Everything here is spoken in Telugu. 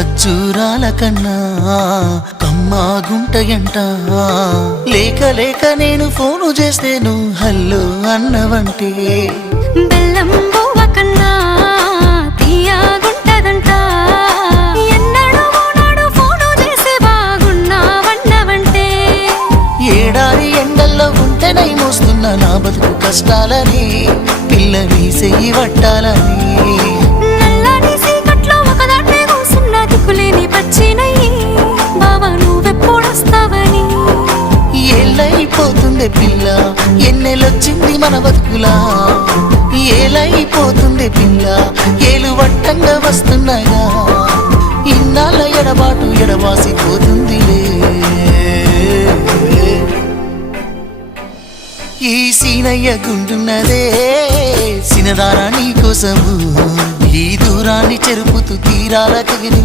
ఖర్జూరాల కన్నా కమ్మా గుంటయంట లేక లేక నేను ఫోను చేస్తే నువ్వు హల్లో అన్నవంటే బెల్లం బువ్వ కన్నా తీయగుంటదంట ఎన్నడూ నాడు ఫోను చేసి బాగున్నావన్నవంటే ఏడాది ఎండల్లో ఉంటేనై మోస్తున్నా నా బతుకు కష్టాలని పిల్లని చెయ్యి పట్టాలని నల్లని సీకట్లో ఒకదాన్నే కూసున్న దిక్కులేని పచ్చినయ్యి బావా నువ్వెప్పుడొస్తావని ఏళ్ళైపోతుండే పిల్ల ఎన్నెలొచ్చింది మన బతుకులా ఏలైపోతుండే పిల్ల ఏలు వట్టంగా వస్తున్నాయా ఇన్నాళ్ళ ఎడబాటు ఎడవాసిపోతుందిలే ఈ సీనయ్య గుండున్నదే సినదారా నీ కోసము ఈ దూరాన్ని చెరుపుతూ తీరాల తెగిలి